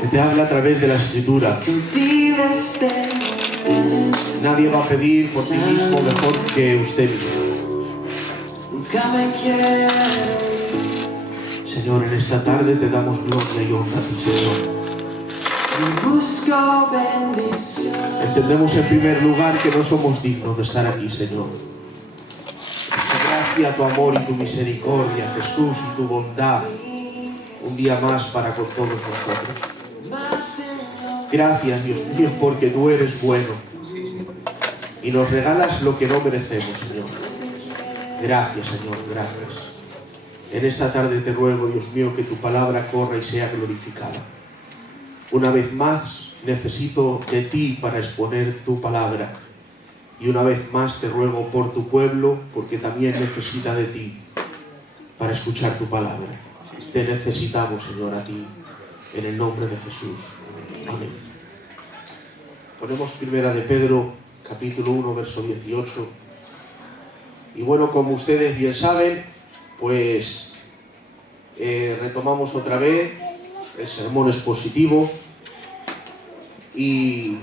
que te habla a través de la Escritura. Nadie va a pedir por sí mismo mejor que usted mismo. Señor, en esta tarde te damos gloria y honra a ti, Señor. Entendemos en primer lugar que no somos dignos de estar aquí, Señor. Tu gracia, tu amor y tu misericordia, Jesús, y tu bondad, un día más para con todos nosotros. Gracias, Dios mío, porque tú eres bueno y nos regalas lo que no merecemos, Señor. Gracias, Señor, gracias. En esta tarde te ruego, Dios mío, que tu palabra corra y sea glorificada. Una vez más necesito de ti para exponer tu palabra. Y una vez más te ruego por tu pueblo, porque también necesita de ti para escuchar tu palabra. Te necesitamos, Señor, a ti, en el nombre de Jesús. Amén. Ponemos Primera de Pedro, capítulo 1, verso 18. Y bueno, como ustedes bien saben, pues retomamos otra vez el sermón expositivo. Y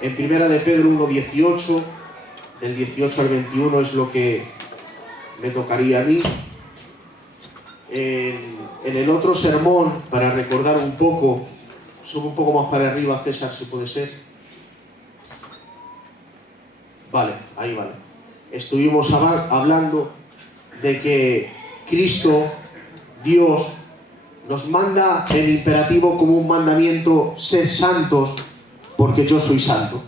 en Primera de Pedro 1:18, del 18 al 21 es lo que me tocaría a mí. En el otro sermón, para recordar un poco, sube un poco más para arriba, César, si puede ser. Vale, ahí vale. Estuvimos hablando de que Cristo, Dios, nos manda el imperativo como un mandamiento: sed santos porque yo soy santo.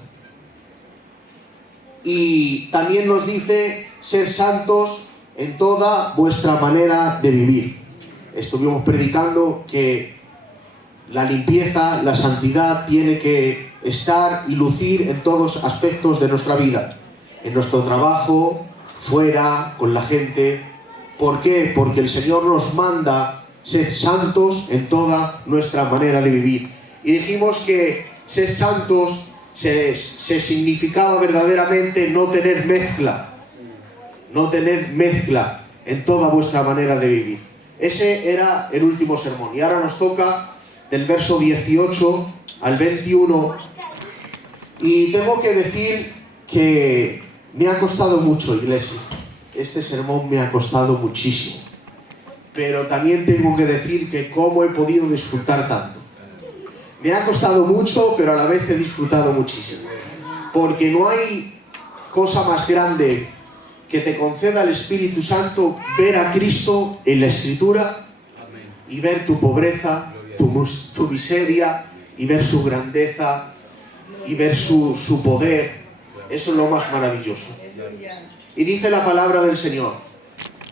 Y también nos dice: sed santos en toda vuestra manera de vivir. Estuvimos predicando que la limpieza, la santidad tiene que estar y lucir en todos los aspectos de nuestra vida. En nuestro trabajo, fuera, con la gente. ¿Por qué? Porque el Señor nos manda sed santos en toda nuestra manera de vivir. Y dijimos que sed santos se significaba verdaderamente no tener mezcla en toda vuestra manera de vivir. Ese era el último sermón. Y ahora nos toca del verso 18 al 21. Y tengo que decir que me ha costado mucho, iglesia. Este sermón me ha costado muchísimo. Pero también tengo que decir que cómo he podido disfrutar tanto. Me ha costado mucho, pero a la vez he disfrutado muchísimo. Porque no hay cosa más grande que te conceda el Espíritu Santo ver a Cristo en la Escritura y ver tu pobreza, tu miseria, y ver su grandeza y ver su poder. Eso es lo más maravilloso. Y dice la palabra del Señor: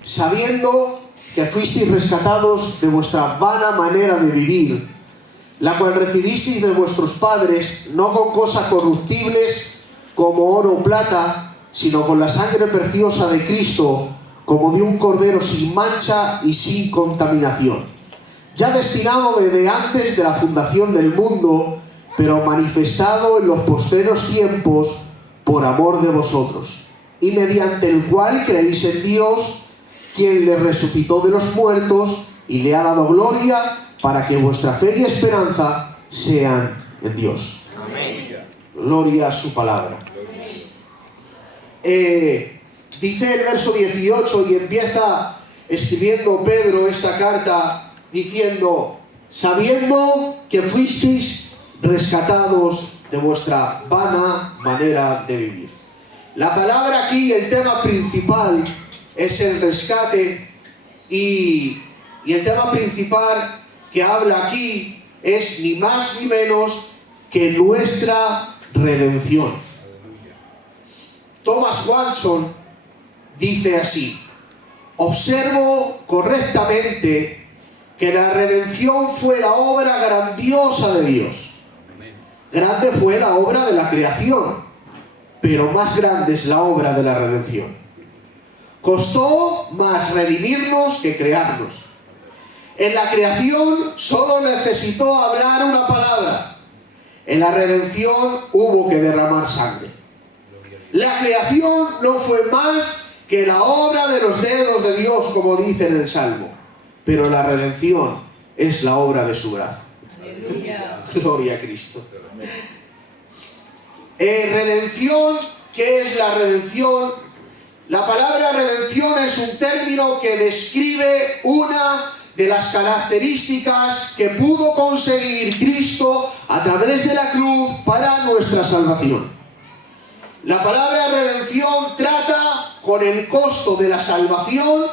sabiendo que fuisteis rescatados de vuestra vana manera de vivir, la cual recibisteis de vuestros padres, no con cosas corruptibles como oro o plata, sino con la sangre preciosa de Cristo, como de un cordero sin mancha y sin contaminación, ya destinado desde antes de la fundación del mundo, pero manifestado en los postreros tiempos por amor de vosotros, y mediante el cual creéis en Dios, quien le resucitó de los muertos y le ha dado gloria, para que vuestra fe y esperanza sean en Dios. Amén. Gloria a su palabra. Dice el verso 18, y empieza escribiendo Pedro esta carta diciendo: sabiendo que fuisteis rescatados de vuestra vana manera de vivir. La palabra aquí, el tema principal es el rescate, y el tema principal que habla aquí es ni más ni menos que nuestra redención. Thomas Watson dice así: observo correctamente que la redención fue la obra grandiosa de Dios. Grande fue la obra de la creación, pero más grande es la obra de la redención. Costó más redimirnos que crearnos. En la creación solo necesitó hablar una palabra. En la redención hubo que derramar sangre. La creación no fue más que la obra de los dedos de Dios, como dice en el Salmo. Pero la redención es la obra de su brazo. Aleluya. Gloria a Cristo. Redención, ¿qué es la redención? La palabra redención es un término que describe una de las características que pudo conseguir Cristo a través de la cruz para nuestra salvación. La palabra redención trata con el costo de la salvación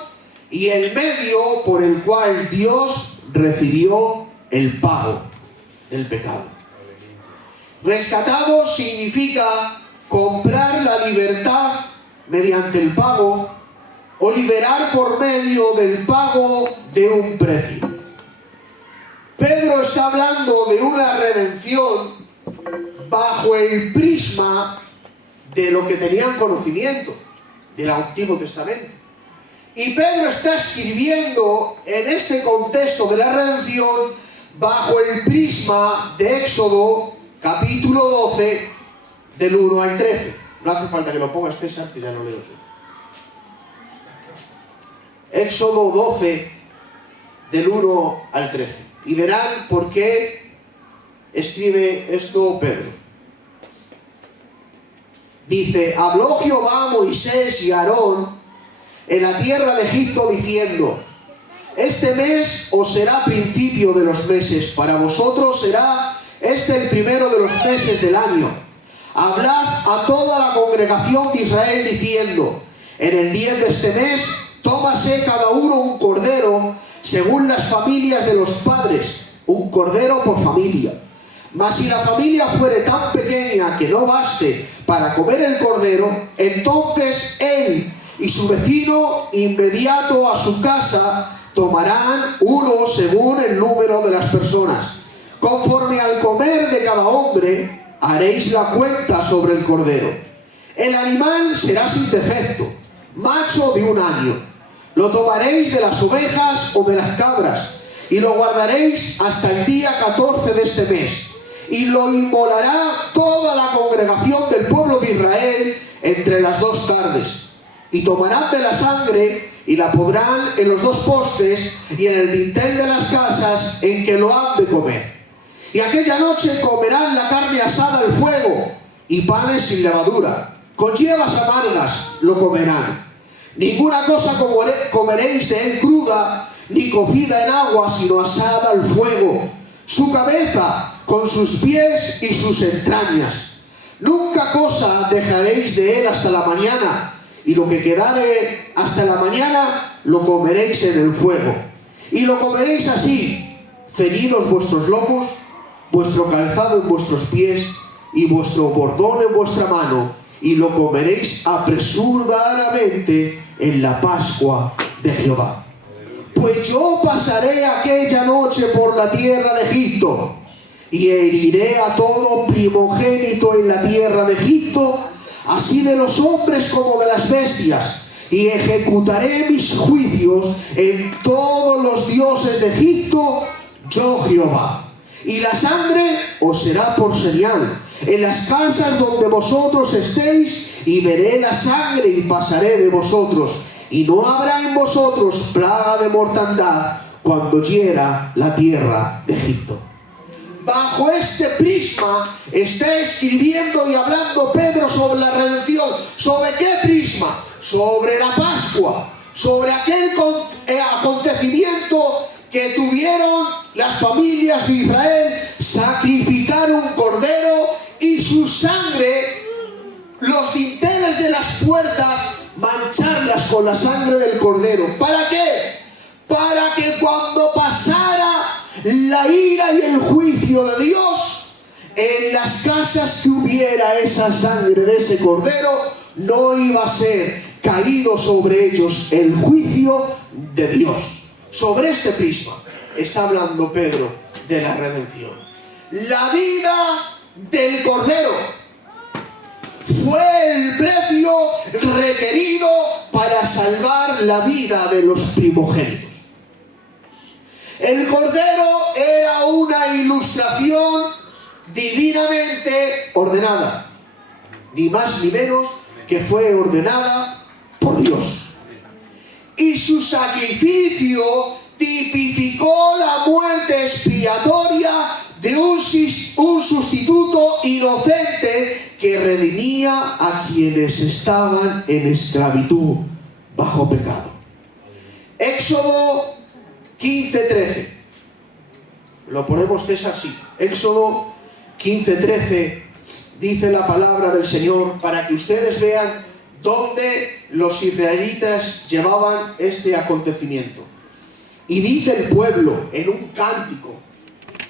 y el medio por el cual Dios recibió el pago del pecado. Rescatado significa comprar la libertad mediante el pago o liberar por medio del pago de un precio. Pedro está hablando de una redención bajo el prisma de lo que tenían conocimiento del Antiguo Testamento. Y Pedro está escribiendo en este contexto de la redención bajo el prisma de Éxodo capítulo 12 del 1 al 13. No hace falta que lo pongas, César, que ya lo leo yo. Éxodo 12 del 1 al 13. Y verán por qué escribe esto Pedro. Dice: habló Jehová a Moisés y a Aarón en la tierra de Egipto diciendo: este mes os será principio de los meses, para vosotros será este el primero de los meses del año. Hablad a toda la congregación de Israel diciendo: en el 10 de este mes tómase cada uno un cordero según las familias de los padres, un cordero por familia. Mas si la familia fuere tan pequeña que no baste para comer el cordero, entonces él y su vecino inmediato a su casa tomarán uno según el número de las personas. Conforme al comer de cada hombre, haréis la cuenta sobre el cordero. El animal será sin defecto, macho de 1 año. Lo tomaréis de las ovejas o de las cabras, y lo guardaréis hasta el día 14 de este mes. Y lo inmolará toda la congregación del pueblo de Israel entre las 2 tardes. Y tomarán de la sangre y la pondrán en los 2 postes y en el dintel de las casas en que lo han de comer. Y aquella noche comerán la carne asada al fuego y panes sin levadura. Con hierbas amargas lo comerán. Ninguna cosa comeréis de él cruda, ni cocida en agua, sino asada al fuego. Su cabeza con sus pies y sus entrañas. Nunca cosa dejaréis de él hasta la mañana, y lo que quedare hasta la mañana lo comeréis en el fuego. Y lo comeréis así: ceñidos vuestros lomos, vuestro calzado en vuestros pies, y vuestro bordón en vuestra mano, y lo comeréis apresuradamente en la Pascua de Jehová. Pues yo pasaré aquella noche por la tierra de Egipto, y heriré a todo primogénito en la tierra de Egipto, así de los hombres como de las bestias, y ejecutaré mis juicios en todos los dioses de Egipto, yo Jehová. Y la sangre os será por señal en las casas donde vosotros estéis, y veré la sangre y pasaré de vosotros, y no habrá en vosotros plaga de mortandad cuando hiera la tierra de Egipto. Bajo este prisma está escribiendo y hablando Pedro sobre la redención. ¿Sobre qué prisma? Sobre la Pascua, sobre aquel acontecimiento que tuvieron las familias de Israel: sacrificar un cordero y su sangre, los dinteles de las puertas, mancharlas con la sangre del cordero. ¿Para qué? Para que cuando pasara la ira y el juicio de Dios, en las casas que hubiera esa sangre de ese cordero, no iba a ser caído sobre ellos el juicio de Dios. Sobre este prisma está hablando Pedro de la redención. La vida del cordero fue el precio requerido para salvar la vida de los primogénitos. El cordero era una ilustración divinamente ordenada, ni más ni menos que fue ordenada por Dios. Y su sacrificio tipificó la muerte expiatoria de un sustituto inocente que redimía a quienes estaban en esclavitud bajo pecado. Éxodo 15:13. Lo ponemos así. Éxodo 15:13 dice la palabra del Señor para que ustedes vean dónde los israelitas llevaban este acontecimiento. Y dice el pueblo en un cántico: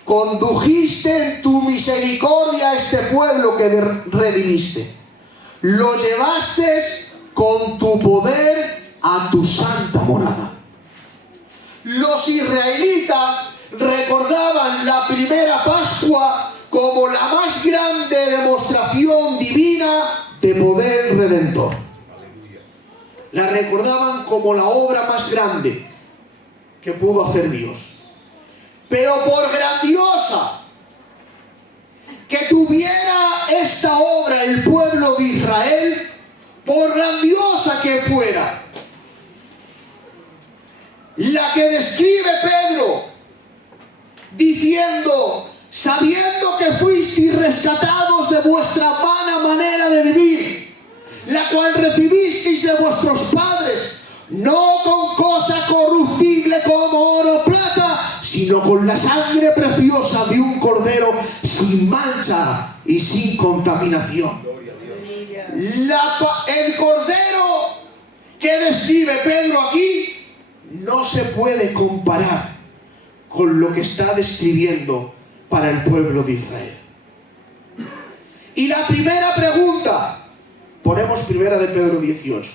condujiste en tu misericordia a este pueblo que redimiste. Lo llevaste con tu poder a tu santa morada. Los israelitas recordaban la primera Pascua como la más grande demostración divina de poder redentor. La recordaban como la obra más grande que pudo hacer Dios. Pero por grandiosa que tuviera esta obra el pueblo de Israel, por grandiosa que fuera, la que describe Pedro, diciendo: sabiendo que fuisteis rescatados de vuestra vana manera de vivir, la cual recibisteis de vuestros padres, no con cosa corruptible como oro o plata, sino con la sangre preciosa de un cordero sin mancha y sin contaminación. El cordero que describe Pedro aquí no se puede comparar con lo que está describiendo para el pueblo de Israel. Y la primera pregunta, ponemos primera de Pedro 18.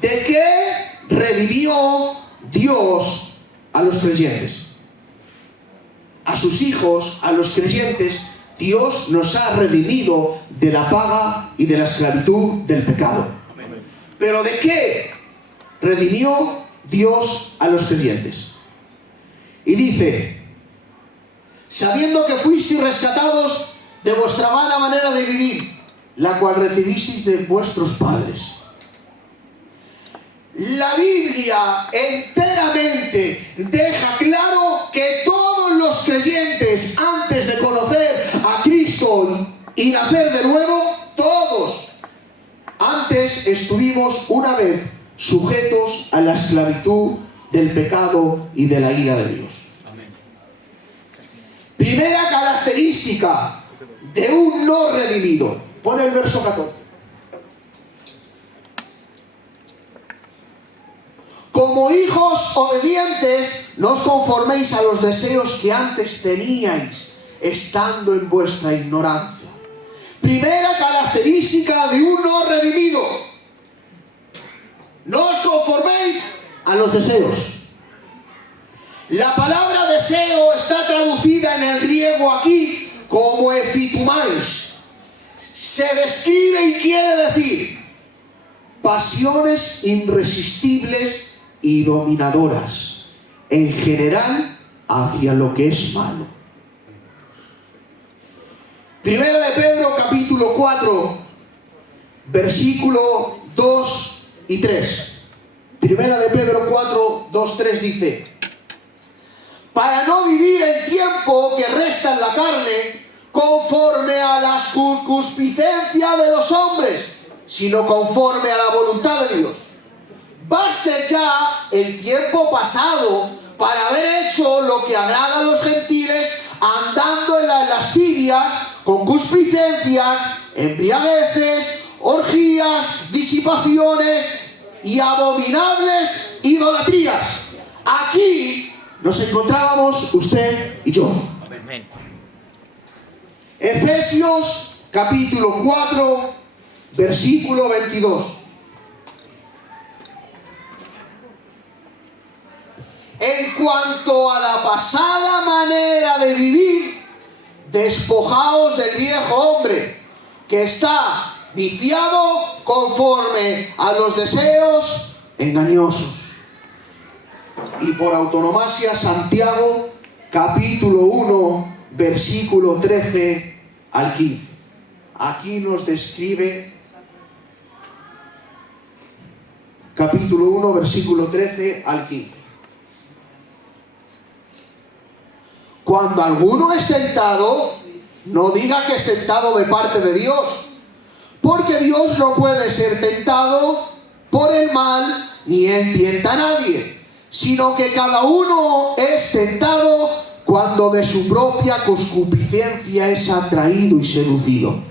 ¿De qué redimió Dios a los creyentes? A sus hijos, a los creyentes, Dios nos ha redimido de la paga y de la esclavitud del pecado. ¿Pero de qué redimió Dios a los creyentes? Y dice: sabiendo que fuisteis rescatados de vuestra vana manera de vivir, la cual recibisteis de vuestros padres. La Biblia enteramente deja claro que todos los creyentes, antes de conocer a Cristo y nacer de nuevo, todos antes estuvimos una vez sujetos a la esclavitud del pecado y de la ira de Dios. Primera característica de un no redimido. Pone el verso 14. Como hijos obedientes, no os conforméis a los deseos que antes teníais, estando en vuestra ignorancia. Primera característica de un no redimido: no os conforméis a los deseos. La palabra deseo está traducida en el griego aquí como epitumais. Se describe y quiere decir pasiones irresistibles y dominadoras, en general hacia lo que es malo. Primera de Pedro capítulo 4, versículo 2 y 3. Primera de Pedro 4, 2, 3 dice: para no vivir el tiempo que resta en la carne conforme a la concupiscencia de los hombres, sino conforme a la voluntad de Dios. Baste ya el tiempo pasado para haber hecho lo que agrada a los gentiles, andando en las lascivias, concupiscencias, embriagueces, orgías, disipaciones y abominables idolatrías. Aquí nos encontrábamos usted y yo. Amén. Efesios capítulo 4, versículo 22. En cuanto a la pasada manera de vivir, despojaos del viejo hombre, que está viciado conforme a los deseos engañosos. Y por autonomasia, Santiago, capítulo 1, versículo 13 al 15. Aquí nos describe, capítulo 1, versículo 13 al 15. cuando alguno es tentado, no diga que es tentado de parte de Dios, porque Dios no puede ser tentado por el mal, ni él tienta a nadie, sino que cada uno es tentado cuando de su propia concupiscencia es atraído y seducido.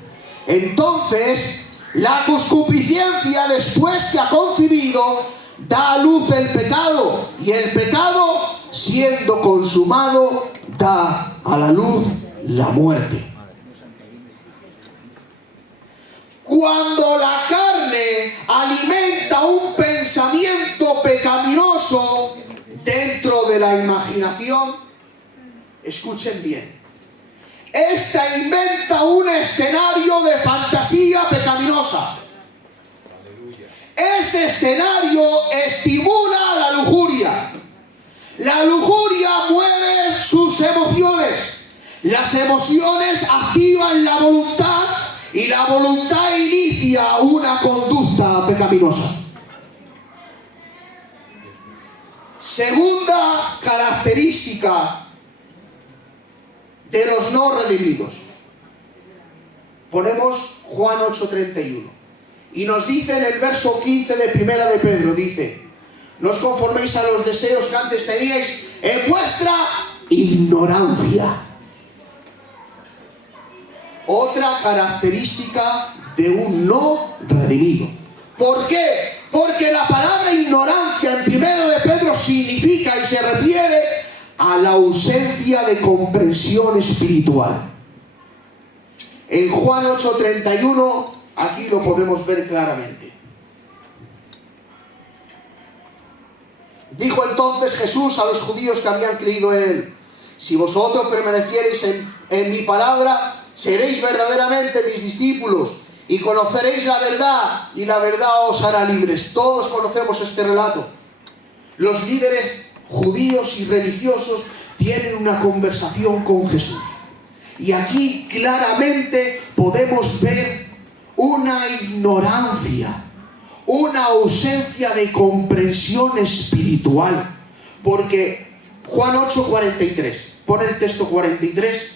Entonces, la concupiscencia, después que ha concebido, da a luz el pecado, y el pecado, siendo consumado, da a la luz la muerte. Cuando la carne alimenta un pensamiento pecaminoso dentro de la imaginación, escuchen bien, esta inventa un escenario de fantasía pecaminosa. Ese escenario estimula la lujuria. La lujuria mueve sus emociones. Las emociones activan la voluntad y la voluntad inicia una conducta pecaminosa. Segunda característica de los no redimidos. Ponemos Juan 8:31. Y nos dice en el verso 15 de Primera de Pedro, dice: no os conforméis a los deseos que antes teníais en vuestra ignorancia. Otra característica de un no redimido. ¿Por qué? Porque la palabra ignorancia en Primera de Pedro significa y se refiere a la ausencia de comprensión espiritual. En Juan 8:31, aquí lo podemos ver claramente. Dijo entonces Jesús a los judíos que habían creído en él: si vosotros permaneciereis en mi palabra, seréis verdaderamente mis discípulos y conoceréis la verdad, y la verdad os hará libres. Todos conocemos este relato. Los líderes judíos y religiosos tienen una conversación con Jesús. Y aquí claramente podemos ver una ignorancia, una ausencia de comprensión espiritual. Porque Juan 8:43, pon el texto 43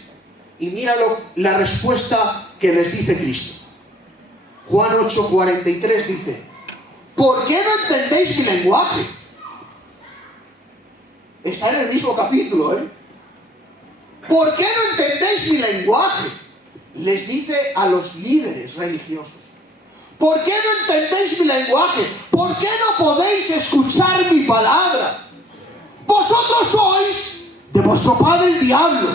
y míralo, la respuesta que les dice Cristo. Juan 8:43 dice: ¿por qué no entendéis mi lenguaje? Está en el mismo capítulo, ¿eh? ¿Por qué no entendéis mi lenguaje? Les dice a los líderes religiosos. ¿Por qué no entendéis mi lenguaje? ¿Por qué no podéis escuchar mi palabra? Vosotros sois de vuestro padre el diablo,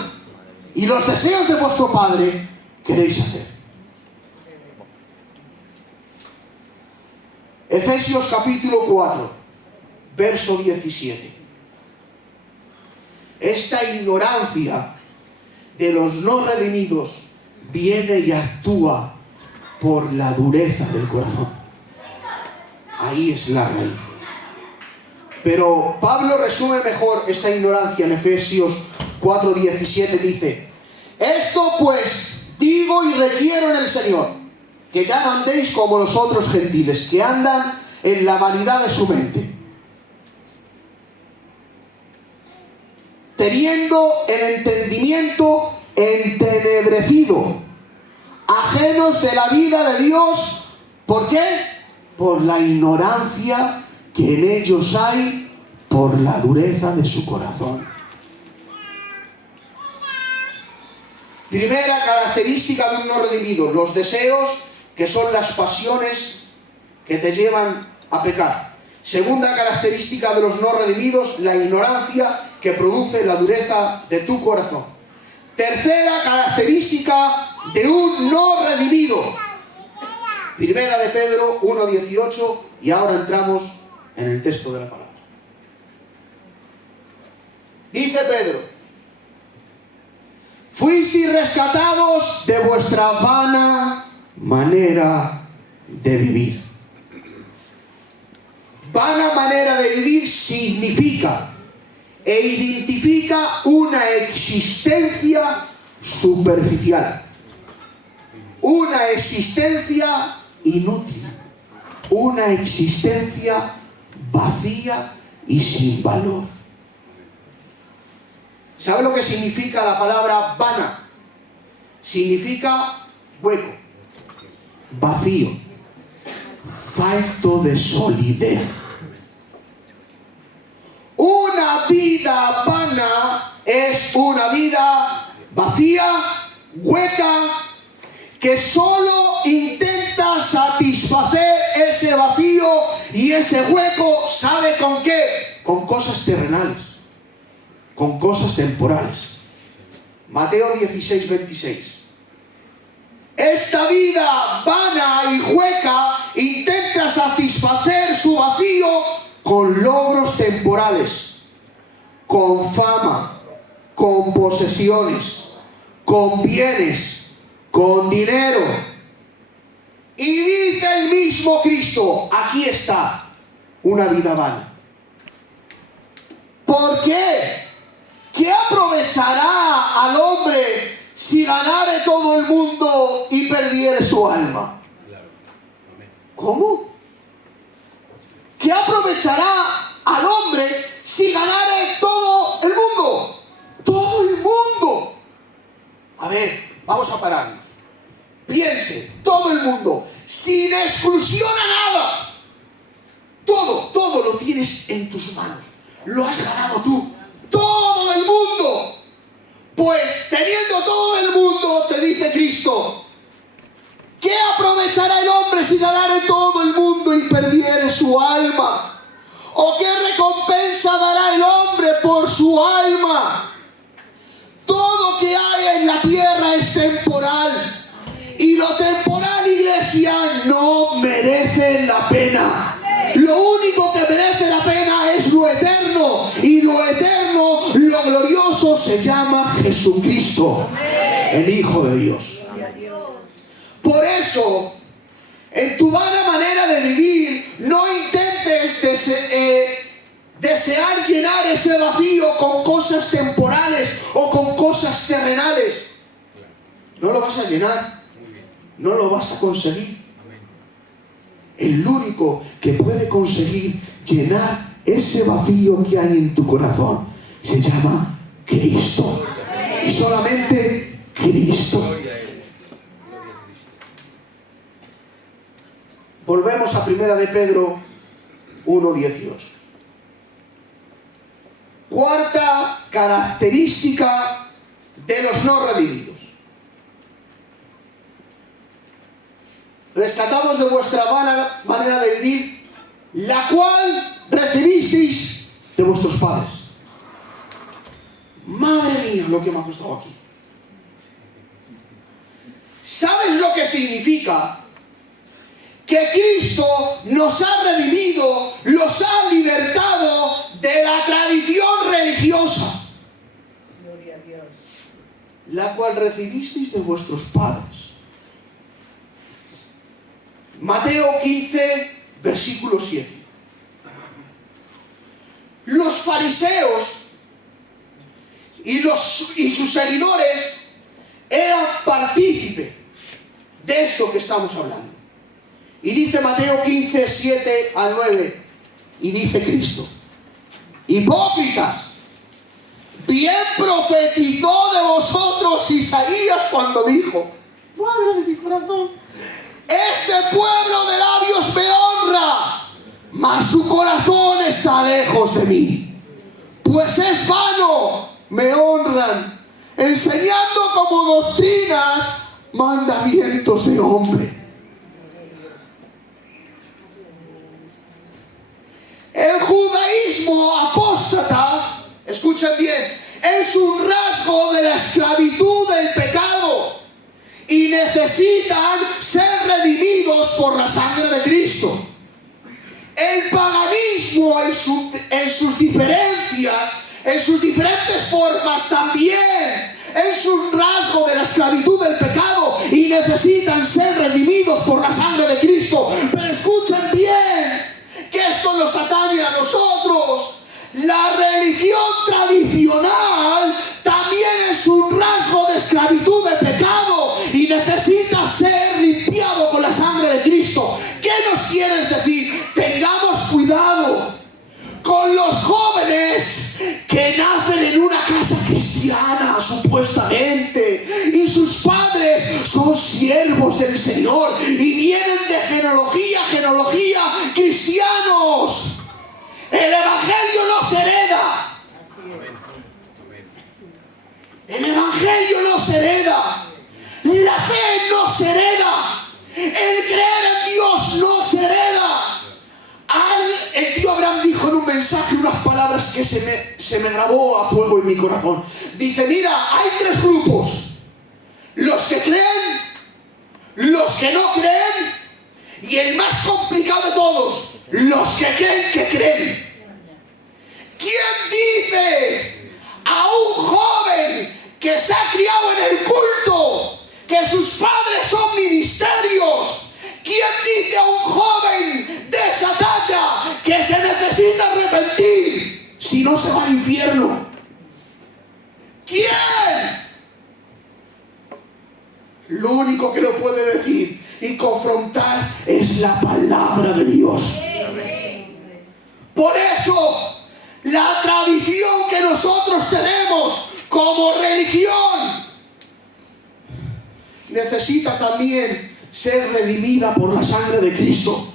y los deseos de vuestro padre queréis hacer. Efesios capítulo 4, verso 17. Esta ignorancia de los no redimidos viene y actúa por la dureza del corazón. Ahí es la raíz. Pero Pablo resume mejor esta ignorancia en Efesios 4:17. Dice: esto pues digo y requiero en el Señor, que ya no andéis como los otros gentiles, que andan en la vanidad de su mente, teniendo el entendimiento entenebrecido, ajenos de la vida de Dios. ¿Por qué? Por la ignorancia que en ellos hay, por la dureza de su corazón. Primera característica de un no redimido: los deseos, que son las pasiones que te llevan a pecar. Segunda característica de los no redimidos: la ignorancia, que produce la dureza de tu corazón. Tercera característica de un no redimido: Primera de Pedro 1:18, y ahora entramos en el texto de la palabra. Dice Pedro: fuisteis rescatados de vuestra vana manera de vivir. Vana manera de vivir significa e identifica una existencia superficial, una existencia inútil, una existencia vacía y sin valor. ¿Sabe lo que significa la palabra vana? Significa hueco, vacío, falto de solidez. Una vida vana es una vida vacía, hueca, que solo intenta satisfacer ese vacío y ese hueco. ¿Sabe con qué? Con cosas terrenales, con cosas temporales. Mateo 16, 26. Esta vida vana y hueca intenta satisfacer su vacío con logros temporales, con fama, con posesiones, con bienes, con dinero. Y dice el mismo Cristo, aquí está una vida vana. ¿Por qué? ¿Qué aprovechará al hombre si ganare todo el mundo y perdiere su alma? ¿Cómo? ¿Qué aprovechará al hombre si ganare todo el mundo? ¡Todo el mundo! A ver, vamos a pararnos. Piense, todo el mundo, sin exclusión a nada. Todo lo tienes en tus manos. Lo has ganado tú. Todo el mundo. Pues teniendo todo el mundo, te dice Cristo, ¿qué aprovechará el hombre si ganare todo el mundo y perdiere su alma? ¿O qué recompensa dará el hombre por su alma? Todo que hay en la tierra es temporal. Y lo temporal, iglesia, no merece la pena. Lo único que merece la pena es lo eterno. Y lo eterno, lo glorioso, se llama Jesucristo, el Hijo de Dios. Por eso, en tu vana manera de vivir, no intentes desear llenar ese vacío con cosas temporales o con cosas terrenales. No lo vas a llenar, no lo vas a conseguir. El único que puede conseguir llenar ese vacío que hay en tu corazón se llama Cristo. Y solamente Cristo. Volvemos a 1 de Pedro 1:18. Cuarta característica de los no redimidos. Rescatados de vuestra vana manera de vivir, la cual recibisteis de vuestros padres. Madre mía, lo que me ha costado aquí. ¿Sabes lo que significa? Que Cristo nos ha redimido, los ha libertado de la tradición religiosa, Gloria a Dios. la cual recibisteis de vuestros padres. Mateo 15, versículo 7. Los fariseos y sus seguidores eran partícipes de esto que estamos hablando. Y dice Mateo 15, 7 al 9, y dice Cristo: hipócritas, bien profetizó de vosotros Isaías cuando dijo: madre de mi corazón, este pueblo de labios me honra, mas su corazón está lejos de mí. Pues es vano, me honran, enseñando como doctrinas mandamientos de hombre. El judaísmo apóstata, escuchen bien, es un rasgo de la esclavitud del pecado y necesitan ser redimidos por la sangre de Cristo. El paganismo en sus diferencias, en sus diferentes formas también es un rasgo de la esclavitud del pecado y necesitan ser redimidos por la sangre de Cristo. Pero escuchen bien, que esto nos atañe a nosotros. La religión tradicional también es un rasgo de esclavitud de pecado y necesita ser limpiado con la sangre de Cristo. ¿Qué nos quieres decir? Tengamos cuidado con los jóvenes que nacen en una casa cristiana. supuestamente, y sus padres son siervos del Señor y vienen de genealogía a genealogía cristianos. El Evangelio no se hereda. El Evangelio no se hereda. La fe no se hereda. El creer en Dios no se hereda. El tío Abraham dijo en un mensaje unas palabras que se me grabó a fuego en mi corazón. Dice, mira, hay tres grupos. Los que creen, los que no creen y el más complicado de todos, los que creen que creen. ¿Quién dice a un joven que se ha criado en el culto que sus padres son ministerios? ¿Quién dice a un joven de esa talla que se necesita arrepentir si no se va al infierno? ¿Quién? Lo único que lo puede decir y confrontar es la palabra de Dios. Por eso, la tradición que nosotros tenemos como religión necesita también ser redimida por la sangre de Cristo.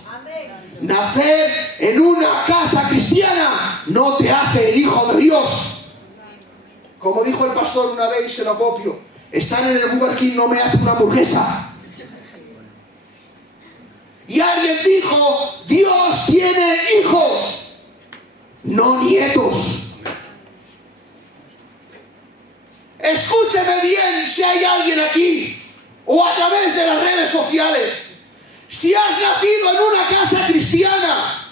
Nacer en una casa cristiana no te hace hijo de Dios. Como dijo el pastor una vez, y se lo copio, estar en el Burger King no me hace una hamburguesa. Y alguien dijo, Dios tiene hijos, no nietos. Escúcheme bien si hay alguien aquí o a través de las redes sociales. Si has nacido en una casa cristiana,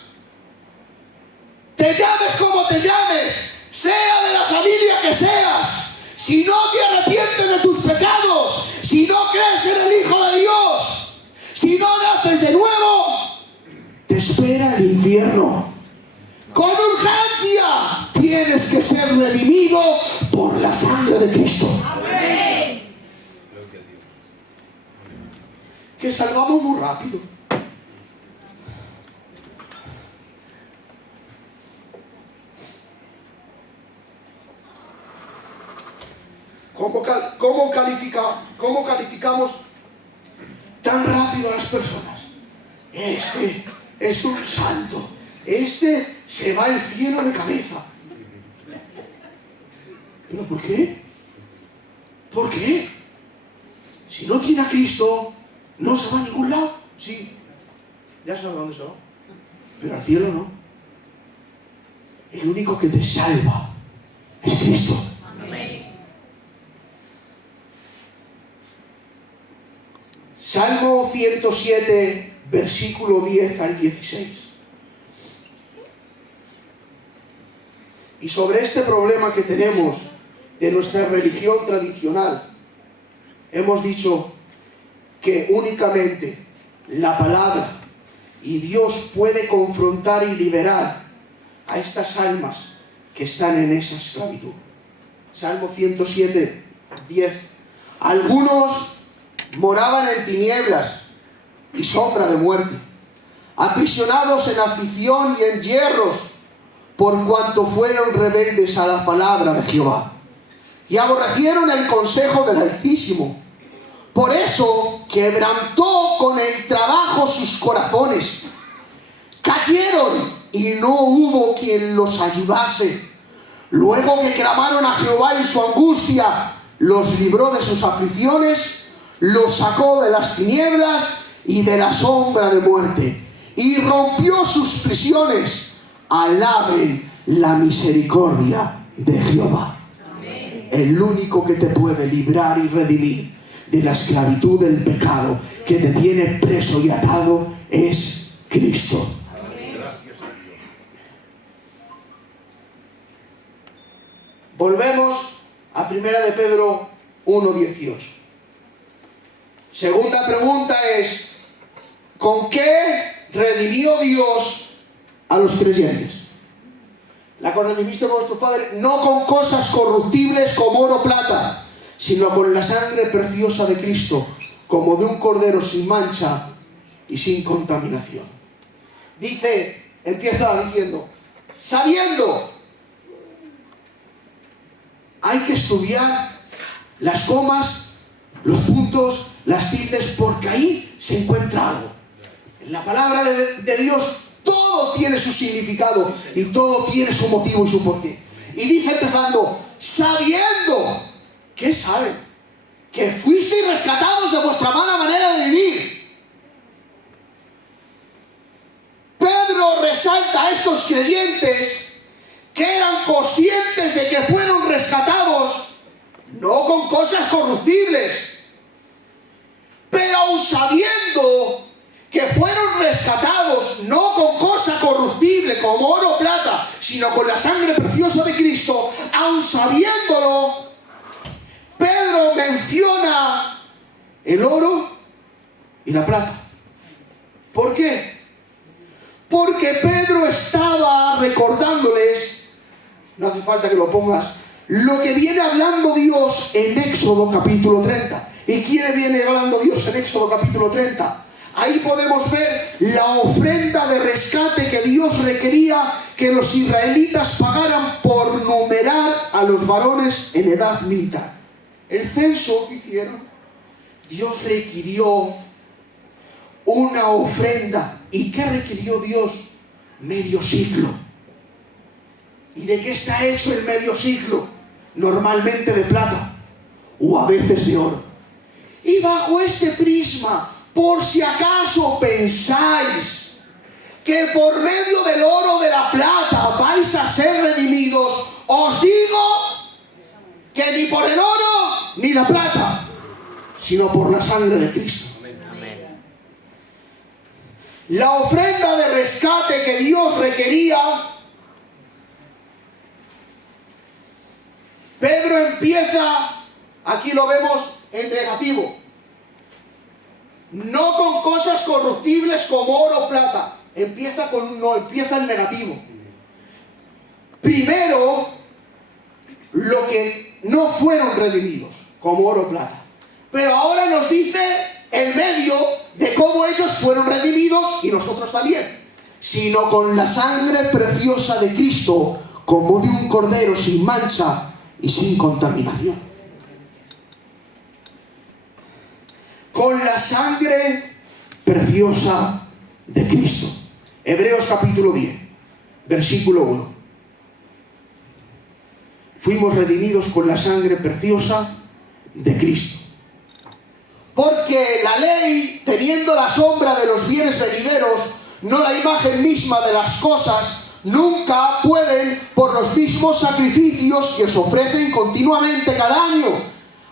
te llames como te llames, sea de la familia que seas, si no te arrepientes de tus pecados, si no crees en el Hijo de Dios, si no naces de nuevo, te espera el infierno. Con urgencia tienes que ser redimido por la sangre de Cristo. Amén. Que salvamos muy rápido. ¿Cómo calificamos tan rápido a las personas? Este es un santo. Este se va al cielo de cabeza. ¿Pero por qué? ¿Por qué? Si no tiene a Cristo, no se va a ningún lado. Sí, ya sabe dónde se va, pero al cielo no. El único que te salva es Cristo. Amén. Salmo 107, versículo 10 al 16. Y sobre este problema que tenemos de nuestra religión tradicional, hemos dicho que únicamente la palabra y Dios puede confrontar y liberar a estas almas que están en esa esclavitud. Salmo 107, 10. Algunos moraban en tinieblas y sombra de muerte, aprisionados en aflicción y en hierros, por cuanto fueron rebeldes a la palabra de Jehová, y aborrecieron el consejo del Altísimo. Por eso quebrantó con el trabajo sus corazones. Cayeron y no hubo quien los ayudase. Luego que clamaron a Jehová en su angustia, los libró de sus aflicciones, los sacó de las tinieblas y de la sombra de muerte, y rompió sus prisiones. Alaben la misericordia de Jehová. Amén. El único que te puede librar y redimir de la esclavitud del pecado que te tiene preso y atado es Cristo. Amén. Volvemos a 1 de Pedro 1:18. Segunda pregunta es: ¿con qué redimió Dios a los creyentes? La redimiste con vuestro Padre, no con cosas corruptibles como oro o plata, sino con la sangre preciosa de Cristo, como de un cordero sin mancha y sin contaminación. Empieza diciendo, sabiendo. Hay que estudiar las comas, los puntos, las tildes, porque ahí se encuentra algo. En la palabra de Dios todo tiene su significado y todo tiene su motivo y su porqué. Y dice empezando, sabiendo, ¿qué saben? Que fuisteis rescatados de vuestra mala manera de vivir. Pedro resalta a estos creyentes que eran conscientes de que fueron rescatados no con cosas corruptibles, pero aun sabiendo que fueron rescatados no con cosa corruptible como oro o plata, sino con la sangre preciosa de Cristo, aun sabiéndolo, Pedro menciona el oro y la plata. ¿Por qué? Porque Pedro estaba recordándoles, no hace falta que lo pongas, lo que viene hablando Dios en Éxodo capítulo 30. ¿Y quién viene hablando Dios en Éxodo capítulo 30? Ahí podemos ver la ofrenda de rescate que Dios requería que los israelitas pagaran por numerar a los varones en edad militar. El censo que hicieron, Dios requirió una ofrenda. ¿Y qué requirió Dios? Medio siglo. ¿Y de qué está hecho el medio siglo? Normalmente de plata o a veces de oro. Y bajo este prisma, por si acaso pensáis que por medio del oro o de la plata vais a ser redimidos, os digo que ni por el oro ni la plata, sino por la sangre de Cristo. La ofrenda de rescate que Dios requería, Pedro empieza, aquí lo vemos en negativo, no con cosas corruptibles como oro o plata, empieza en negativo. Primero, lo que no fueron redimidos, como oro o plata. Pero ahora nos dice el medio de cómo ellos fueron redimidos y nosotros también, sino con la sangre preciosa de Cristo, como de un cordero sin mancha y sin contaminación. Con la sangre preciosa de Cristo. Hebreos capítulo 10, versículo 1. Fuimos redimidos con la sangre preciosa de Cristo. Porque la ley, teniendo la sombra de los bienes venideros, no la imagen misma de las cosas, nunca pueden, por los mismos sacrificios que se ofrecen continuamente cada año,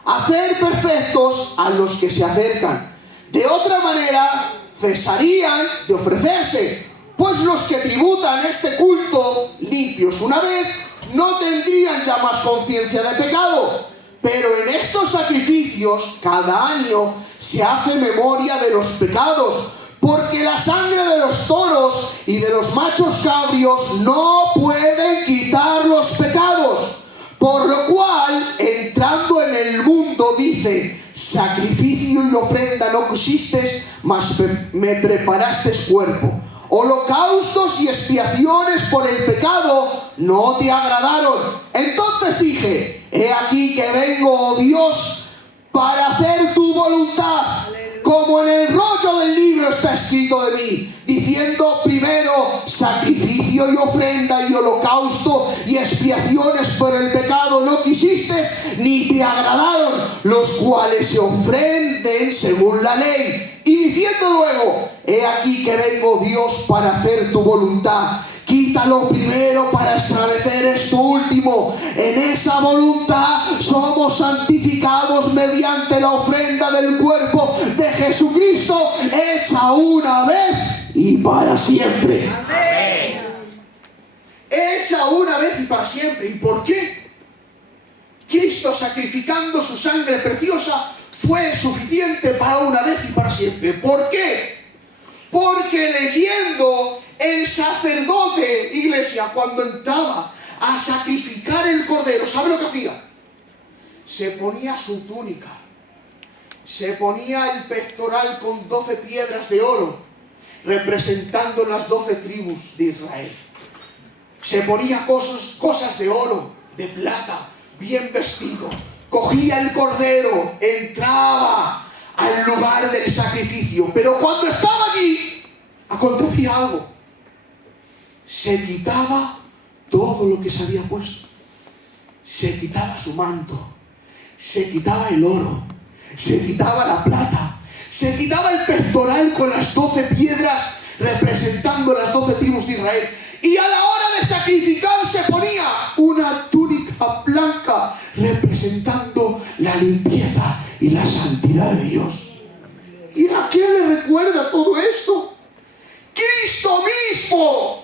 hacer perfectos a los que se acercan. De otra manera, cesarían de ofrecerse, pues los que tributan este culto, limpios una vez, no tendrían ya más conciencia de pecado. Pero en estos sacrificios, cada año, se hace memoria de los pecados, porque la sangre de los toros y de los machos cabrios no pueden quitar los pecados. Por lo cual, entrando en el mundo, dice, sacrificio y ofrenda no quisiste, mas me preparaste cuerpo. Holocaustos y expiaciones por el pecado no te agradaron. Entonces dije, he aquí que vengo, oh Dios, para hacer tu voluntad. Como en el rollo del libro está escrito de mí, diciendo primero sacrificio y ofrenda y holocausto y expiaciones por el pecado no quisiste, ni te agradaron, los cuales se ofrenden según la ley. Y diciendo luego, he aquí que vengo, Dios, para hacer tu voluntad. Quítalo primero para establecer esto último. En esa voluntad somos santificados mediante la ofrenda del cuerpo de Jesucristo, hecha una vez y para siempre. Amén. Hecha una vez y para siempre. ¿Y por qué? Cristo, sacrificando su sangre preciosa, fue suficiente para una vez y para siempre. ¿Por qué? Porque leyendo, el sacerdote, iglesia, cuando entraba a sacrificar el cordero, ¿sabe lo que hacía? Se ponía su túnica, se ponía el pectoral con 12 piedras de oro, representando las 12 tribus de Israel. Se ponía cosas de oro, de plata, bien vestido, cogía el cordero, entraba al lugar del sacrificio, pero cuando estaba allí, acontecía algo. Se quitaba todo lo que se había puesto. Se quitaba su manto, se quitaba el oro, se quitaba la plata, se quitaba el pectoral con las 12 piedras representando las 12 tribus de Israel. Y a la hora de sacrificar se ponía una túnica blanca representando la limpieza y la santidad de Dios. ¿Y a qué le recuerda todo esto? Cristo mismo.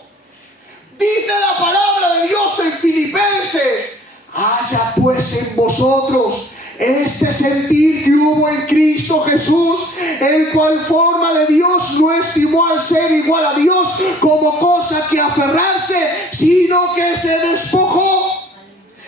Dice la palabra de Dios en Filipenses: haya pues en vosotros este sentir que hubo en Cristo Jesús, el cual forma de Dios no estimó al ser igual a Dios como cosa que aferrarse, sino que se despojó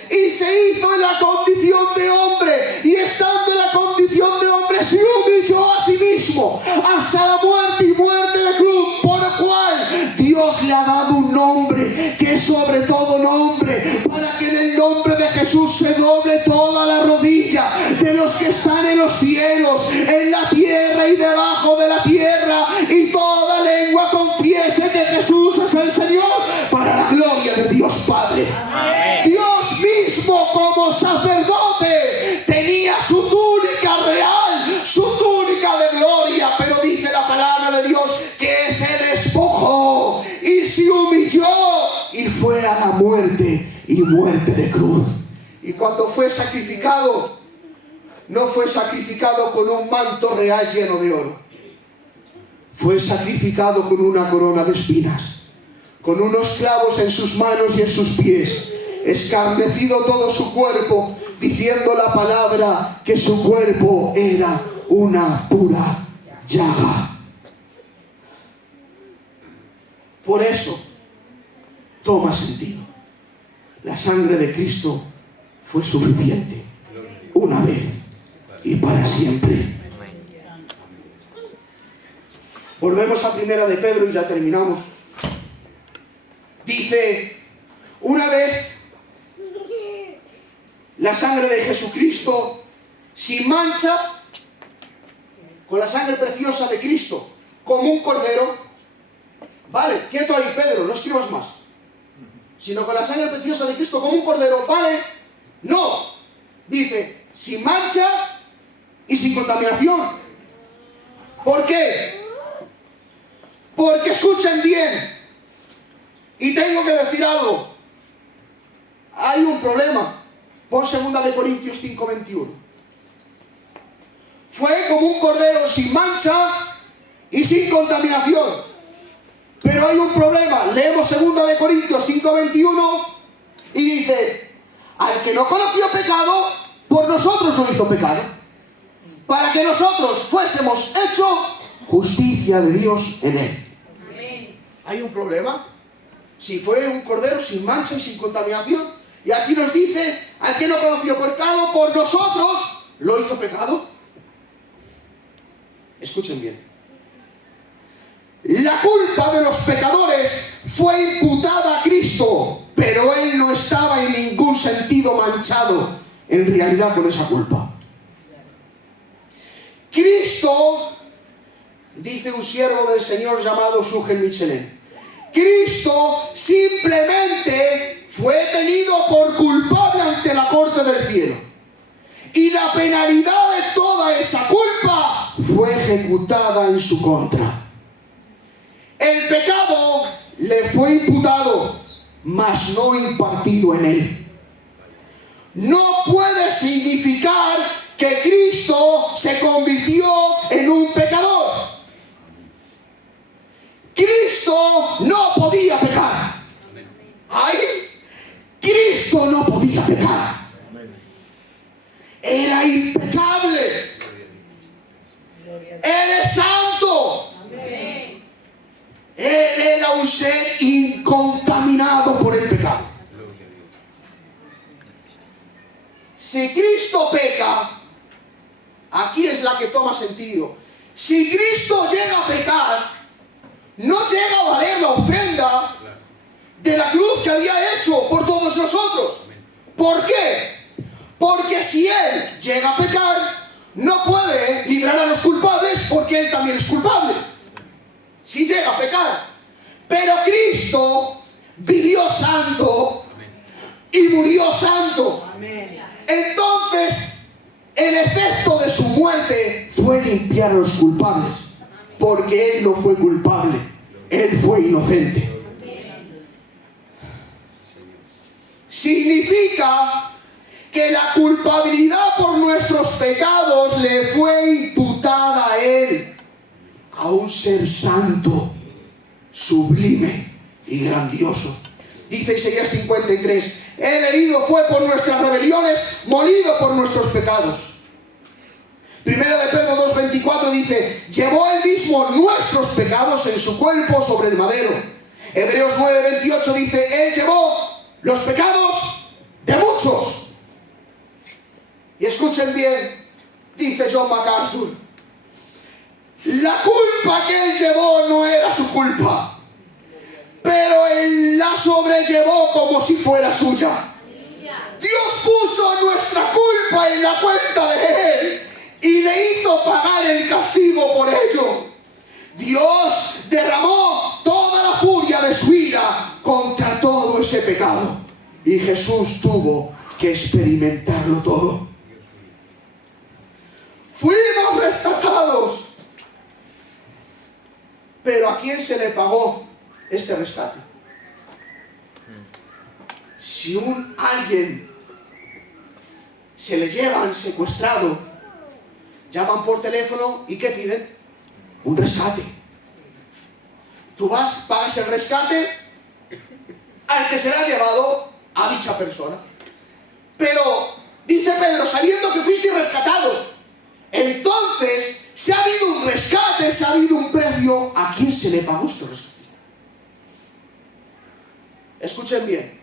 y se hizo en la condición de hombre, y estando en la condición de hombre se humilló a sí mismo hasta la muerte y muerte de cruz, por lo cual Dios le ha dado un nombre que es sobre todo nombre, para que en el nombre de Jesús se doble toda la rodilla de los que están en los cielos, en la tierra y debajo de la tierra, y toda lengua confiese que Jesús es el Señor, para la gloria de Dios Padre. Amén. Dios mismo como sacerdote tenía su túnica real, su túnica de gloria, pero dice la palabra de Dios que se despojó y se humilló y fue a la muerte, y muerte de cruz. Y cuando fue sacrificado, no fue sacrificado con un manto real lleno de oro. Fue sacrificado con una corona de espinas, con unos clavos en sus manos y en sus pies, escarnecido todo su cuerpo, diciendo la palabra que su cuerpo era una pura llaga. Por eso toma sentido. La sangre de Cristo fue suficiente, una vez y para siempre. Volvemos a Primera de Pedro y ya terminamos. Dice: una vez la sangre de Jesucristo sin mancha, con la sangre preciosa de Cristo, como un cordero. Vale, quieto ahí, Pedro, no escribas más. Sino con la sangre preciosa de Cristo como un cordero. Vale, no. Dice, sin mancha y sin contaminación. ¿Por qué? Porque escuchen bien, y tengo que decir algo. Hay un problema. Pon 2 de Corintios 5:21. Fue como un cordero sin mancha y sin contaminación. Pero hay un problema. Leemos 2 de Corintios 5:21 y dice: al que no conoció pecado, por nosotros lo hizo pecado, para que nosotros fuésemos hechos justicia de Dios en él. Amén. Hay un problema. Si fue un cordero sin mancha y sin contaminación, y aquí nos dice: al que no conoció pecado, por nosotros lo hizo pecado. Escuchen bien. La culpa de los pecadores fue imputada a Cristo, pero Él no estaba en ningún sentido manchado en realidad con esa culpa. Cristo, dice un siervo del Señor llamado Sugel Michelin, Cristo simplemente fue tenido por culpable ante la corte del cielo, y la penalidad de toda esa culpa fue ejecutada en su contra. El pecado le fue imputado, mas no impartido en él. No puede significar que Cristo se convirtió en un pecador. Cristo no podía pecar. ¡Ay! Cristo no podía pecar. Era impecable. Él es santo. Él era un ser incontaminado por el pecado. Si Cristo peca, aquí es la que toma sentido. Si Cristo llega a pecar, no llega a valer la ofrenda de la cruz que había hecho por todos nosotros. ¿Por qué? Porque si Él llega a pecar, no puede librar a los culpables porque Él también es culpable. Si llega a pecar. Pero Cristo vivió santo y murió santo. Amén. Entonces, el efecto de su muerte fue limpiar a los culpables. Porque Él no fue culpable. Él fue inocente. Significa que la culpabilidad por nuestros pecados le fue imputada a Él, a un ser santo, sublime y grandioso. Dice Isaías 53, Él herido fue por nuestras rebeliones, molido por nuestros pecados. Primera de Pedro 2:24 dice, llevó Él mismo nuestros pecados en su cuerpo sobre el madero. Hebreos 9:28 dice, Él llevó los pecados de muchos. Y escuchen bien, dice John MacArthur, la culpa que Él llevó no era su culpa, pero Él la sobrellevó como si fuera suya. Dios puso nuestra culpa en la cuenta de Él y le hizo pagar el castigo por ello. Dios derramó toda la furia de su ira contra todo ese pecado. Y Jesús tuvo que experimentarlo todo. Fuimos rescatados. Pero ¿a quién se le pagó este rescate? Si alguien se le llevan secuestrado, llaman por teléfono y ¿qué piden? Un rescate. Tú vas, pagas el rescate al que se le ha llevado a dicha persona. Pero, dice Pedro, sabiendo que fuisteis rescatados, entonces, si ha habido un rescate, si ha habido un precio, ¿a quién se le pagó este rescate? Escuchen bien,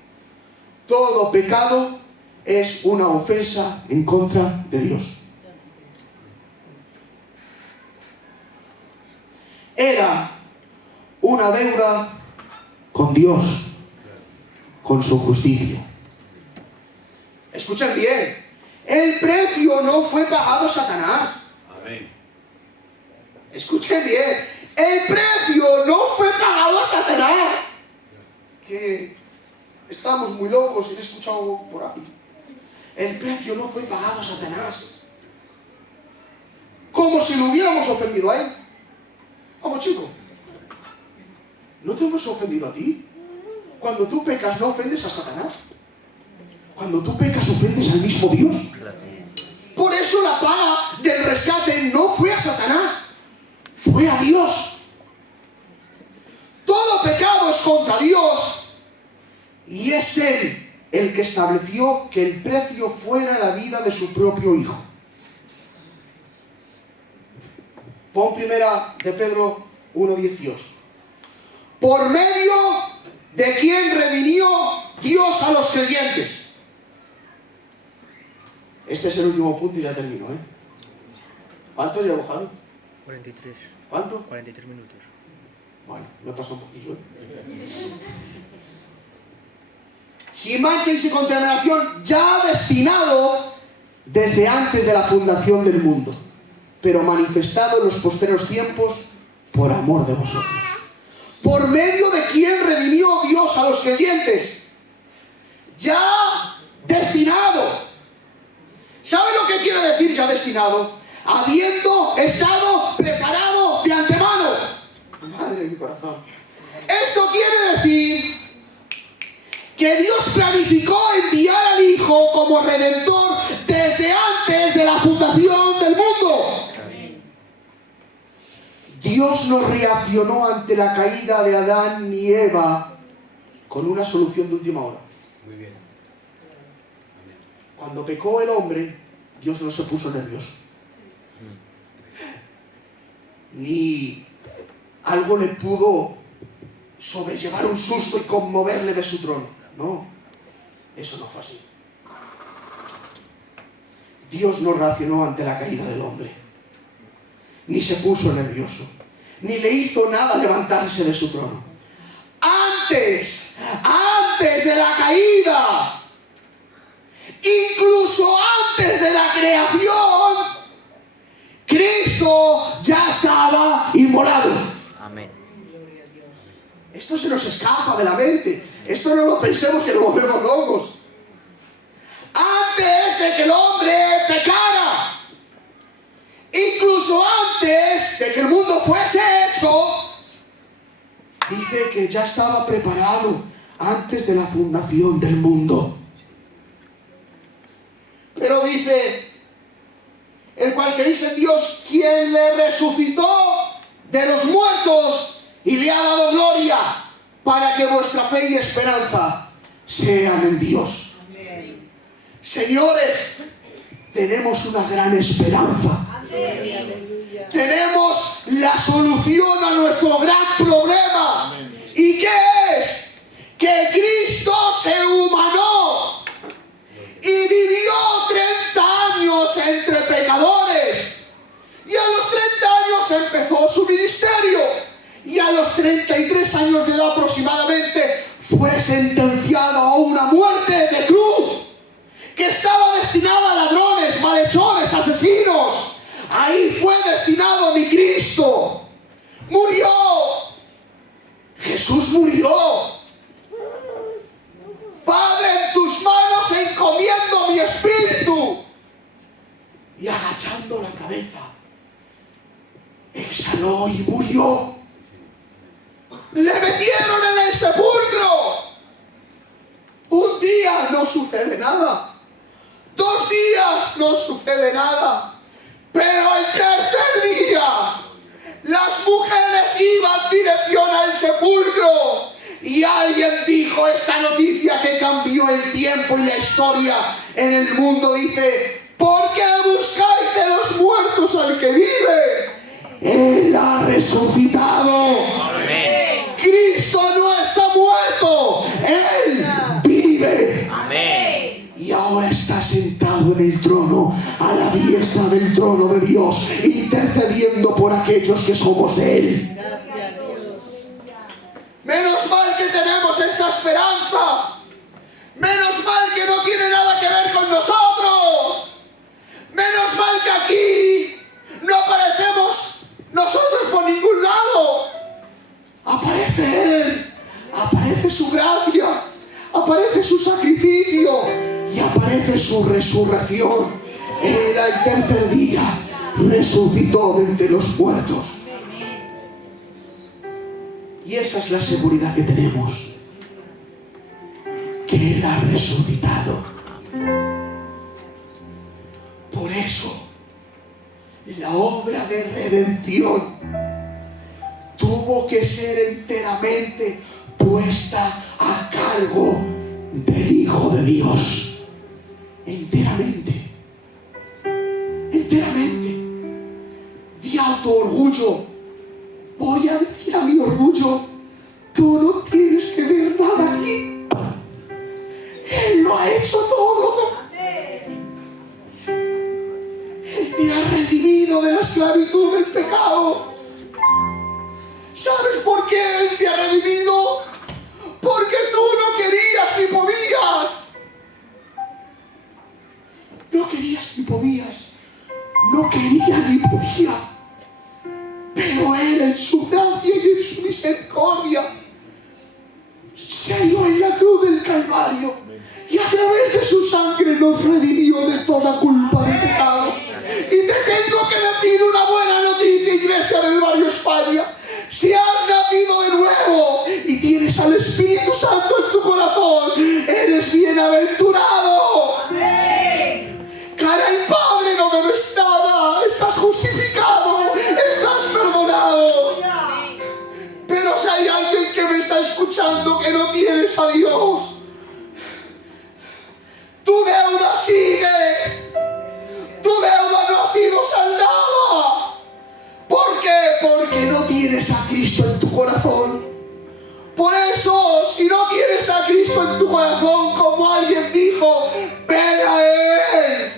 todo pecado es una ofensa en contra de Dios. Era una deuda con Dios, con su justicia. Escuchen bien, el precio no fue pagado a Satanás. Amén. Escuchen bien, el precio no fue pagado a Satanás. Que estamos muy locos y he escuchado por ahí. El precio no fue pagado a Satanás. Como si lo hubiéramos ofendido a él. Vamos, chico, ¿no te hemos ofendido a ti? Cuando tú pecas, ¿no ofendes a Satanás? Cuando tú pecas, ofendes al mismo Dios. Por eso la paga del rescate no fue a Satanás, fue a Dios. Todo pecado es contra Dios y es Él el que estableció que el precio fuera la vida de su propio Hijo. Pon primera de Pedro 1:18. Por medio de quien redimió Dios a los creyentes. Este es el último punto y ya termino, ¿eh? ¿Cuánto llevo, Javi? 43. ¿Cuánto? 43 minutos. Bueno, me pasa un poquillo, ¿eh? Sin mancha y sin contaminación, ya destinado desde antes de la fundación del mundo, pero manifestado en los posteros tiempos por amor de vosotros. Por medio de quien redimió Dios a los creyentes. Ya destinado. ¿Sabe lo que quiere decir ya destinado? Habiendo estado preparado de antemano. Madre de mi corazón. Esto quiere decir que Dios planificó enviar al Hijo como Redentor desde antes de la fundación del mundo. Dios no reaccionó ante la caída de Adán ni Eva con una solución de última hora. Muy bien. Cuando pecó el hombre, Dios no se puso nervioso. Ni algo le pudo sobrellevar un susto y conmoverle de su trono. No, eso no fue así. Dios no reaccionó ante la caída del hombre. Ni se puso nervioso. Ni le hizo nada levantarse de su trono. Antes de la caída, incluso antes de la creación, Cristo ya estaba inmolado. Amén. Gloria a Dios. Esto se nos escapa de la mente. Esto no lo pensemos que nos volvemos locos. Antes de que el hombre pecara, incluso antes de que el mundo fuese hecho, dice que ya estaba preparado antes de la fundación del mundo. Pero dice, el cual creéis en Dios, quien le resucitó de los muertos y le ha dado gloria, para que vuestra fe y esperanza sean en Dios. Amén. Señores, tenemos una gran esperanza. Gloria, aleluya. Tenemos la solución a nuestro gran problema. ¿Y qué es? Que Cristo se humanó y vivió 30 años entre pecadores. Y a los 30 años empezó su ministerio. Y a los 33 años de edad aproximadamente fue sentenciado a una muerte de cruz, que estaba destinada a ladrones, malhechores, asesinos. Ahí fue destinado mi Cristo. Murió. Jesús murió. Padre, en tus manos encomiendo mi espíritu. Y agachando la cabeza, exhaló y murió. Le metieron en el sepulcro. Un día no sucede nada. 2 días no sucede nada. Pero el tercer día, las mujeres iban dirección al sepulcro. Y alguien dijo esta noticia que cambió el tiempo y la historia en el mundo. Dice, ¿por qué buscáis de los muertos al que vive? Él ha resucitado. Amén. Cristo no está muerto. Él vive. Amén. Y ahora está sentado en el trono, a la diestra del trono de Dios, intercediendo por aquellos que somos de Él. Gracias, Dios. Menos mal que tenemos esta esperanza. Menos mal que no tiene nada que ver con nosotros. Menos mal que aquí no aparecemos nosotros por ningún lado. Aparece Él, aparece su gracia, aparece su sacrificio y aparece su resurrección. Él al tercer día resucitó de entre los muertos. Y esa es la seguridad que tenemos, que Él ha resucitado. Por eso, la obra de redención tuvo que ser enteramente puesta a cargo del Hijo de Dios. Enteramente. Enteramente. Di a tu orgullo. Voy a decir a mi orgullo, tú no tienes que ver nada aquí. Él lo ha hecho todo. Él te ha redimido de la esclavitud del pecado. ¿Sabes por qué Él te ha redimido? Porque tú no querías ni podías. No querías ni podías. No quería ni podía. Pero Él en su gracia y en su misericordia se dio en la cruz del Calvario y a través de su sangre nos redimió de toda culpa de pecado. Y te tengo que decir una buena noticia, Iglesia del Barrio España. Si has nacido de nuevo y tienes al Espíritu Santo en tu corazón, eres bienaventurado. Caray, Padre, no debes nada. Estás justificado. Estás perdonado. Pero si hay alguien que me está escuchando que no tienes a Dios, tu deuda sigue. Tu deuda no ha sido saldada. ¿Por qué? Porque no tienes a Cristo en tu corazón. Por eso, si no tienes a Cristo en tu corazón, como alguien dijo, ven a Él.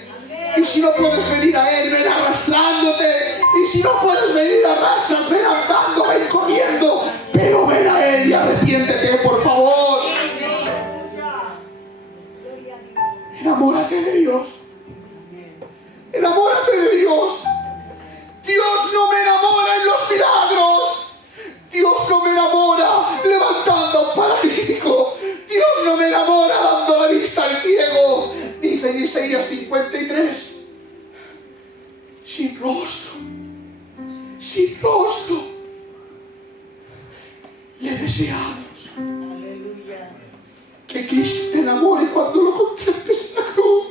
Y si no puedes venir a Él, ven arrastrándote. Y si no puedes venir arrastras, ven andando, ven corriendo. Pero ven a Él y arrepiéntete, por favor. Ven a Enamórate de Dios. Enamórate de Dios. Dios no me enamora en los milagros. Dios no me enamora levantando a un paralítico. Dios no me enamora dando la vista al ciego. Dice en Isaías 53. Sin rostro. Sin rostro. Le deseamos. Aleluya. Que Cristo te enamore cuando lo contemples en la cruz.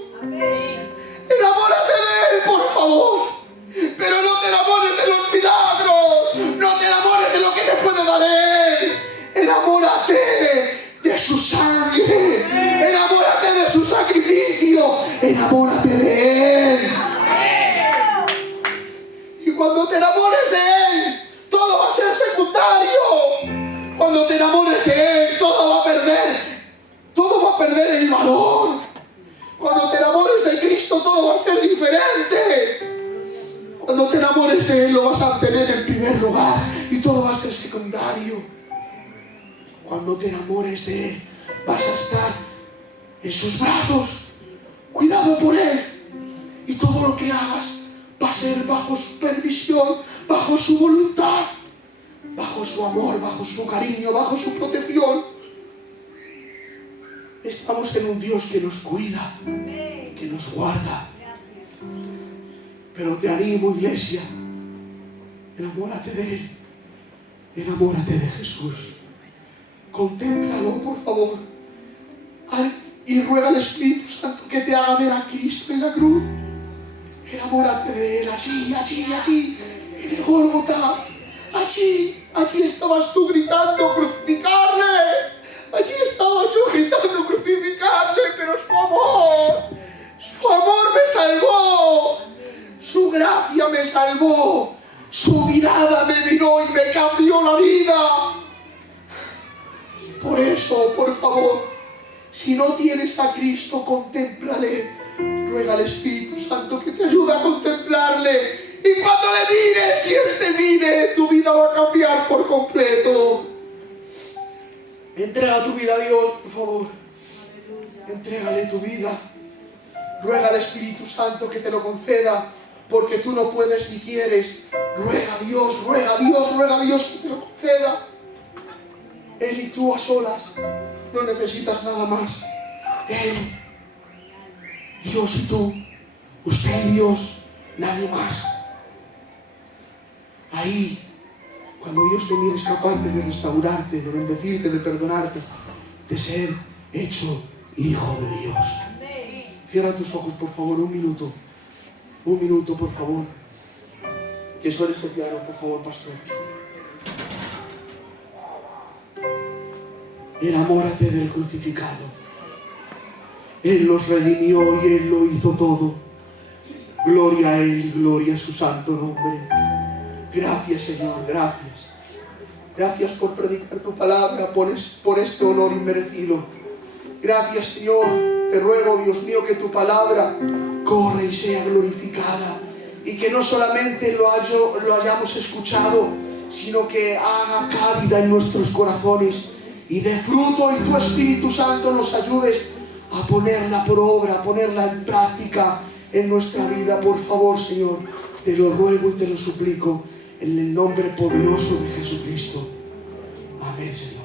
Enamórate de Él, por favor. Pero no te enamores de los milagros. No te enamores de lo que te puede dar Él. Enamórate de su sangre. Enamórate de su sacrificio. Enamórate de Él. Y cuando te enamores de Él, todo va a ser secundario. Cuando te enamores de Él, todo va a perder el valor. Cuando te enamores de Cristo, todo va a ser diferente. Cuando te enamores de Él, lo vas a tener en primer lugar y todo va a ser secundario. Cuando te enamores de Él, vas a estar en sus brazos, cuidado por Él, y todo lo que hagas va a ser bajo su supervisión, bajo su voluntad, bajo su amor, bajo su cariño, bajo su protección. Estamos en un Dios que nos cuida, que nos guarda. Pero te animo, iglesia, enamórate de Él, enamórate de Jesús. Contémplalo, por favor. Y ruega al Espíritu Santo que te haga ver a Cristo en la cruz. Enamórate de Él, allí, en el Gólgota. Allí estabas tú gritando, crucificarle. Allí estaba yo gritando, crucificarle, pero su amor me salvó. Su gracia me salvó. Su mirada me miró y me cambió la vida. Por eso, por favor, si no tienes a Cristo, contémplale. Ruega al Espíritu Santo que te ayude a contemplarle. Y cuando le mires, si Él te mire, tu vida va a cambiar por completo. Entrega tu vida a Dios, por favor. Entrégale tu vida. Ruega al Espíritu Santo que te lo conceda, porque tú no puedes ni quieres. Ruega a Dios, ruega a Dios, ruega a Dios que te lo conceda. Él y tú a solas. No necesitas nada más. Él, Dios y tú. Usted y Dios, nadie más. Ahí, cuando Dios te mire, es capaz de restaurarte, de bendecirte, de perdonarte, de ser hecho hijo de Dios. Cierra tus ojos, por favor, un minuto. Un minuto, por favor. Que suene este piano, por favor, pastor. Enamórate del crucificado. Él nos redimió y Él lo hizo todo. Gloria a Él, gloria a su santo nombre. Gracias, Señor, gracias. Gracias por predicar tu palabra, por este honor inmerecido. Gracias, Señor. Te ruego, Dios mío, que tu palabra corra y sea glorificada. Y que no solamente lo hayamos escuchado, sino que haga cálida en nuestros corazones y dé fruto, y tu Espíritu Santo nos ayudes a ponerla por obra, a ponerla en práctica en nuestra vida. Por favor, Señor, te lo ruego y te lo suplico en el nombre poderoso de Jesucristo. Amén, Señor.